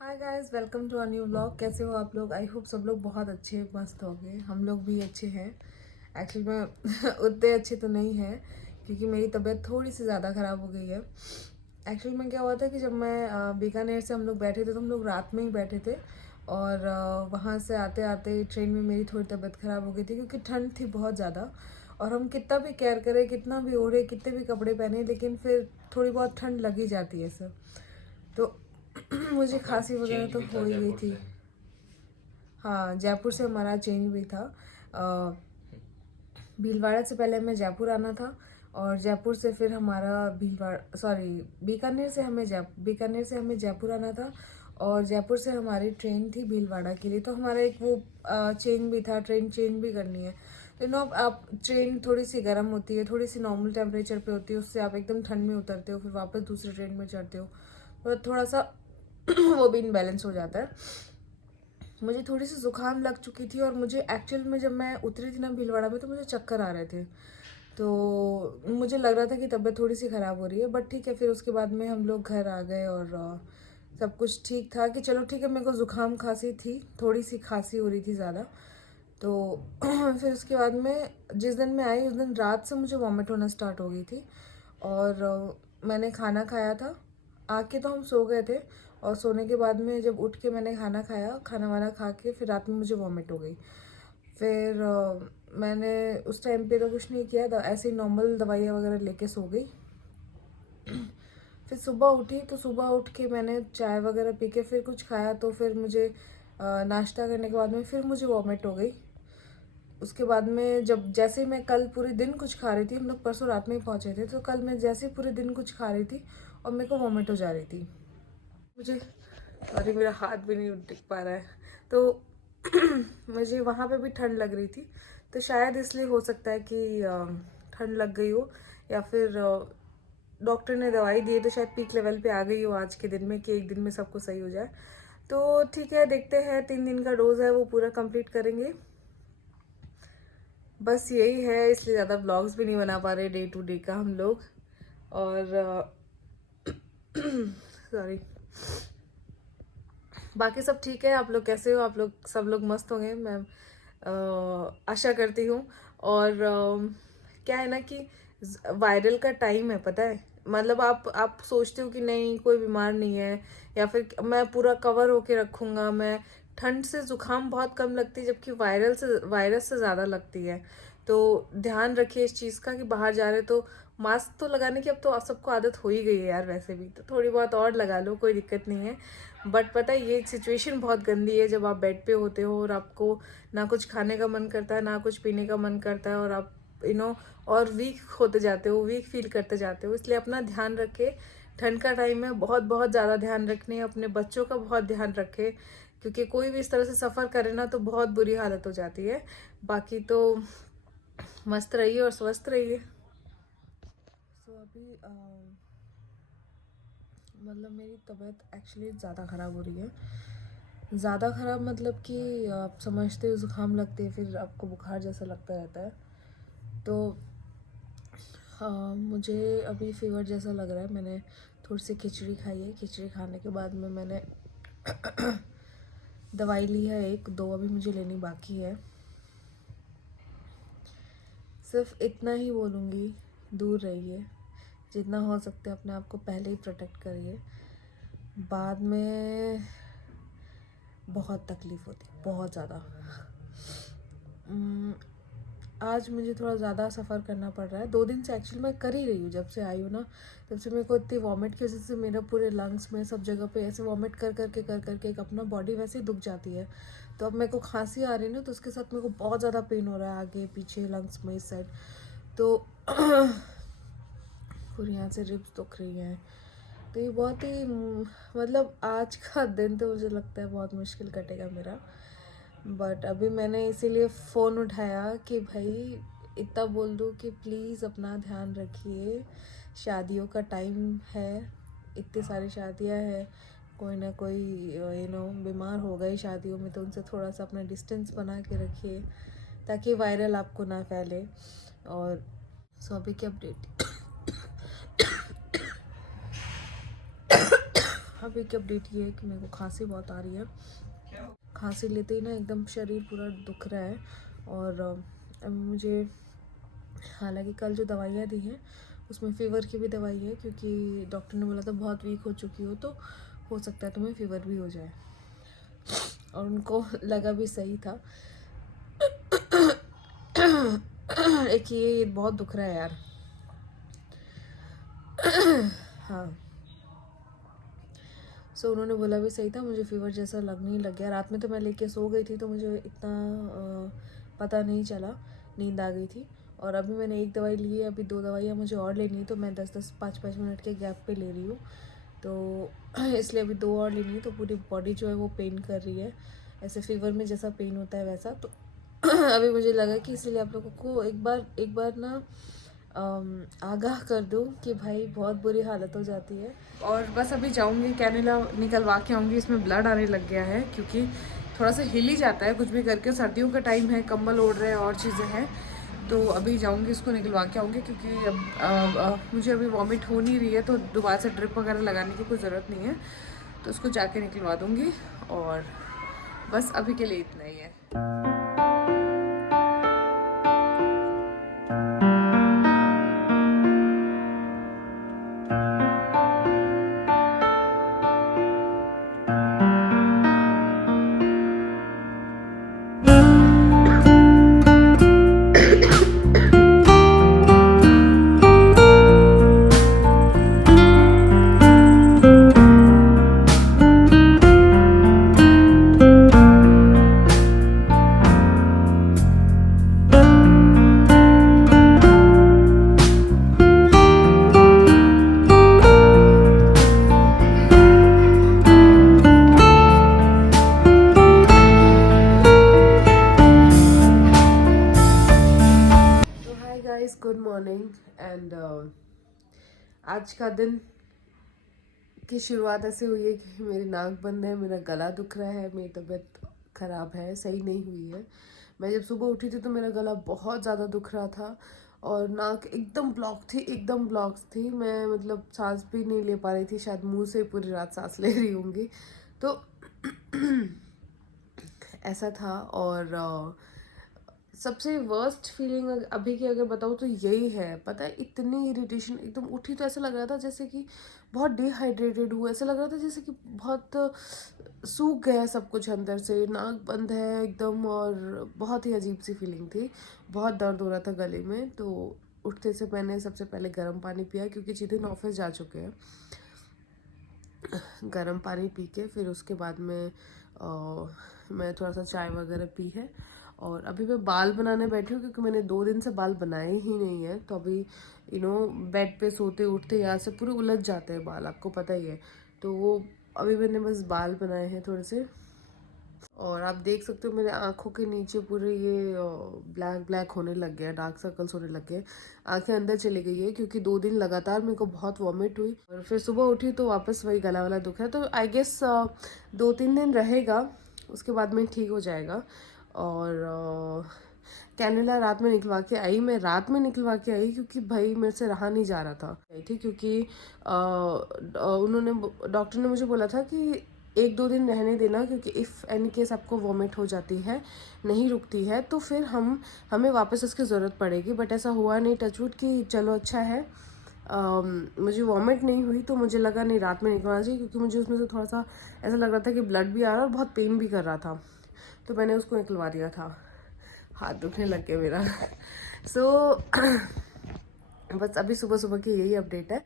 Hi guys, welcome to a new vlog. कैसे हो आप लोग? आई होप सब लोग बहुत अच्छे मस्त होंगे। हम लोग भी अच्छे हैं। एक्चुअली मैं उतने अच्छे तो नहीं है क्योंकि मेरी तबीयत थोड़ी सी ज़्यादा ख़राब हो गई है। एक्चुअली में क्या हुआ था कि जब मैं बीकानेर से हम लोग बैठे थे तो हम लोग रात में ही बैठे थे और वहाँ से आते आते ट्रेन में मेरी थोड़ी तबीयत ख़राब हो गई थी क्योंकि ठंड थी बहुत ज़्यादा। और हम कितना भी केयर करें, कितना भी ओढ़े, कितने भी कपड़े पहने, लेकिन फिर थोड़ी बहुत ठंड लग ही जाती है सर। तो मुझे आपका खांसी वगैरह चेंज तो भी हो था ही गई जयपुर थी। से। हाँ, जयपुर से हमारा चेंज भी था। भीलवाड़ा से पहले हमें जयपुर आना था और जयपुर से फिर हमारा बीकानेर से हमें जयपुर आना था और जयपुर से हमारी ट्रेन थी भीलवाड़ा के लिए। तो हमारा एक वो चेंज भी था, ट्रेन चेंज भी करनी है। तो नो, आप ट्रेन थोड़ी सी गर्म होती है, थोड़ी सी नॉर्मल टेम्परेचर पे होती है, उससे आप एकदम ठंड में उतरते हो, फिर वापस दूसरे ट्रेन में चढ़ते हो, तो थोड़ा सा वो भी इनबैलेंस हो जाता है। मुझे थोड़ी सी जुकाम लग चुकी थी और मुझे एक्चुअल में जब मैं उतरी थी ना भीलवाड़ा में तो मुझे चक्कर आ रहे थे। तो मुझे लग रहा था कि तबीयत थोड़ी सी ख़राब हो रही है, बट ठीक है। फिर उसके बाद में हम लोग घर आ गए और सब कुछ ठीक था कि चलो ठीक है। मेरे को ज़ुकाम खांसी थी, थोड़ी सी खांसी हो रही थी ज़्यादा। तो फिर उसके बाद में जिस दिन मैं आई उस दिन रात से मुझे वॉमिट होना स्टार्ट हो गई थी और मैंने खाना खाया था। आके तो हम सो गए थे और सोने के बाद में जब उठ के मैंने खाना खाया, खाना वाना खा के फिर रात में मुझे वॉमिट हो गई। फिर मैंने उस टाइम पे तो कुछ नहीं किया था, ऐसे ही नॉर्मल दवाइयाँ वगैरह लेके सो गई। फिर सुबह उठी तो सुबह उठ के मैंने चाय वगैरह पी के फिर कुछ खाया, तो फिर मुझे नाश्ता करने के बाद में फिर मुझे वॉमिट हो गई। उसके बाद में जब जैसे मैं कल पूरे दिन कुछ खा रही थी, हम लोग परसों रात में ही पहुंचे थे, तो कल मैं जैसे पूरे दिन कुछ खा रही थी और मेरे को वॉमिट हो जा रही थी। मुझे, सॉरी मेरा हाथ भी नहीं टिक पा रहा है। तो मुझे वहाँ पे भी ठंड लग रही थी, तो शायद इसलिए हो सकता है कि ठंड लग गई हो, या फिर डॉक्टर ने दवाई दी है तो शायद पीक लेवल पे आ गई हो आज के दिन में कि एक दिन में सबको सही हो जाए। तो ठीक है, देखते हैं। 3 दिन का डोज है वो पूरा कंप्लीट करेंगे। बस यही है, इसलिए ज़्यादा ब्लॉग्स भी नहीं बना पा रहे डे टू डे का हम लोग। और सॉरी, बाकी सब ठीक है। आप लोग कैसे हो? आप लोग सब लोग मस्त होंगे, मैं आशा करती हूँ। और क्या है ना कि वायरल का टाइम है, पता है। मतलब आप सोचते हो कि नहीं कोई बीमार नहीं है, या फिर मैं पूरा कवर होके रखूँगा। मैं ठंड से जुकाम बहुत कम लगती है, जबकि वायरस से ज़्यादा लगती है। तो ध्यान रखिए इस चीज़ का कि बाहर जा रहे तो मास्क तो लगाने की अब तो सबको आदत हो ही गई है यार। वैसे भी तो थोड़ी बहुत और लगा लो, कोई दिक्कत नहीं है। बट पता है ये सिचुएशन बहुत गंदी है जब आप बेड पे होते हो और आपको ना कुछ खाने का मन करता है, ना कुछ पीने का मन करता है, और आप और वीक होते जाते हो, वीक फील करते जाते हो। इसलिए अपना ध्यान रखे। ठंड का टाइम है, बहुत बहुत ज़्यादा ध्यान रखने, अपने बच्चों का बहुत ध्यान रखे, क्योंकि कोई भी इस तरह से सफ़र करे ना तो बहुत बुरी हालत हो जाती है। बाकी तो मस्त रहिए और स्वस्थ रहिए। अभी मतलब मेरी तबीयत एक्चुअली ज़्यादा ख़राब हो रही है। ज़्यादा ख़राब मतलब कि आप समझते हो, ज़ुकाम लगते हैं, फिर आपको बुखार जैसा लगता रहता है। तो मुझे अभी फीवर जैसा लग रहा है। मैंने थोड़ी सी खिचड़ी खाई है, खिचड़ी खाने के बाद में मैंने दवाई ली है, एक दो अभी मुझे लेनी बाकी है। सिर्फ इतना ही बोलूँगी, दूर रहिए, जितना हो सकता है अपने आप को पहले ही प्रोटेक्ट करिए। बाद में बहुत तकलीफ़ होती है, बहुत ज़्यादा। आज मुझे थोड़ा ज़्यादा सफ़र करना पड़ रहा है। 2 दिन से एक्चुअली मैं कर ही रही हूँ, जब से आई हूँ ना तब से मेरे को इतनी वॉमिट की वजह से मेरा पूरे लंग्स में सब जगह पे ऐसे वॉमिट कर करके एक अपना बॉडी वैसे ही दुख जाती है। तो अब मेरे को खांसी आ रही है ना, तो उसके साथ मेरे को बहुत ज़्यादा पेन हो रहा है आगे पीछे लंग्स में, इस साइड। तो पूरी यहाँ से रिब्स दुख रही हैं। तो ये बहुत ही मतलब आज का दिन तो मुझे लगता है बहुत मुश्किल कटेगा मेरा। बट अभी मैंने इसीलिए फ़ोन उठाया कि भाई इतना बोल दूँ कि प्लीज़ अपना ध्यान रखिए। शादियों का टाइम है, इतनी सारी शादियां हैं, कोई ना कोई बीमार हो गई शादियों में, तो उनसे थोड़ा सा अपना डिस्टेंस बना के रखिए ताकि वायरल आपको ना फैले। और सो अभी की अपडेट अभी की अपडेट ये है कि मेरे को खांसी बहुत आ रही है। खांसी लेते ही ना एकदम शरीर पूरा दुख रहा है। और मुझे हालांकि कल जो दवाइयाँ दी हैं उसमें फ़ीवर की भी दवाई है, क्योंकि डॉक्टर ने बोला था बहुत वीक हो चुकी हो तो हो सकता है तुम्हें फ़ीवर भी हो जाए, और उनको लगा भी सही था। एक ये बहुत दुख रहा है यार। हाँ, सो उन्होंने बोला भी सही था, मुझे फ़ीवर जैसा लगने ही लग गया। रात में तो मैं लेके सो गई थी तो मुझे इतना पता नहीं चला, नींद आ गई थी। और अभी मैंने एक दवाई ली है, अभी 2 दवाइयाँ मुझे और लेनी है, तो मैं 10-10 5-5 मिनट के गैप पे ले रही हूँ। तो इसलिए अभी 2 और लेनी है, तो पूरी बॉडी जो है वो पेन कर रही है, ऐसे फ़ीवर में जैसा पेन होता है वैसा। तो अभी मुझे लगा कि इसीलिए आप लोगों को एक बार ना आगाह कर दूँ कि भाई बहुत बुरी हालत हो जाती है। और बस अभी जाऊँगी कैनुला निकलवा के आऊँगी, इसमें ब्लड आने लग गया है क्योंकि थोड़ा सा हिल ही जाता है कुछ भी करके। सर्दियों का टाइम है, कंबल ओढ़ रहे हैं और चीज़ें हैं, तो अभी जाऊँगी इसको निकलवा के आऊँगी, क्योंकि अब मुझे अभी वॉमिट हो नहीं रही है तो दोबारा से ड्रिप वगैरह लगाने की कोई ज़रूरत नहीं है, तो उसको जाके निकलवा दूँगी। और बस अभी के लिए इतना ही है। गुड मॉर्निंग एंड आज का दिन की शुरुआत ऐसे हुई है कि मेरी नाक बंद है, मेरा गला दुख रहा है, मेरी तबीयत ख़राब है, सही नहीं हुई है। मैं जब सुबह उठी थी तो मेरा गला बहुत ज़्यादा दुख रहा था और नाक एकदम ब्लॉक थी। मैं मतलब सांस भी नहीं ले पा रही थी, शायद मुंह से पूरी रात सांस ले रही होंगी, तो ऐसा था। और सबसे वर्स्ट फीलिंग अभी की अगर बताऊँ तो यही है, पता है, इतनी इरिटेशन। एकदम उठी तो ऐसा लग रहा था जैसे कि बहुत डिहाइड्रेटेड हूँ, ऐसा लग रहा था जैसे कि बहुत सूख गया सब कुछ अंदर से, नाक बंद है एकदम, और बहुत ही अजीब सी फीलिंग थी। बहुत दर्द हो रहा था गले में। तो उठते से मैंने सबसे पहले गर्म पानी पिया, क्योंकि जितने दिन ऑफिस जा चुके हैं। गर्म पानी पी के फिर उसके बाद में मैं थोड़ा सा चाय वगैरह पी है, और अभी मैं बाल बनाने बैठी हूँ, क्योंकि मैंने 2 दिन से बाल बनाए ही नहीं है। तो अभी बेड पे सोते उठते यहाँ से पूरे उलझ जाते हैं बाल, आपको पता ही है। तो वो अभी मैंने बस बाल बनाए हैं थोड़े से, और आप देख सकते हो मेरे आँखों के नीचे पूरे ये ब्लैक होने लग गया, डार्क सर्कल्स होने लग गए, आंखें अंदर चली गई है, क्योंकि 2 दिन लगातार मेरे को बहुत वॉमिट हुई और फिर सुबह उठी तो वापस वही गला वाला दुख है। तो आई गेस 2-3 दिन रहेगा, उसके बाद में ठीक हो जाएगा। और कैनुला रात में निकलवा के आई, मैं रात में निकलवा के आई क्योंकि भाई मेरे से रहा नहीं जा रहा था, ठीक, क्योंकि उन्होंने डॉक्टर ने मुझे बोला था कि 1-2 दिन रहने देना, क्योंकि इफ़ एनी केस आपको वॉमिट हो जाती है, नहीं रुकती है, तो फिर हमें वापस उसकी ज़रूरत पड़ेगी। बट ऐसा हुआ नहीं, टचवुड, कि चलो अच्छा है। मुझे वॉमिट नहीं हुई, तो मुझे लगा नहीं रात में निकलना चाहिए, क्योंकि मुझे उसमें से थोड़ा सा ऐसा लग रहा था कि ब्लड भी आ रहा और बहुत पेन भी कर रहा था, तो मैंने उसको निकलवा दिया था। हाथ दुखने लग गया मेरा। सो बस अभी सुबह सुबह की यही अपडेट है।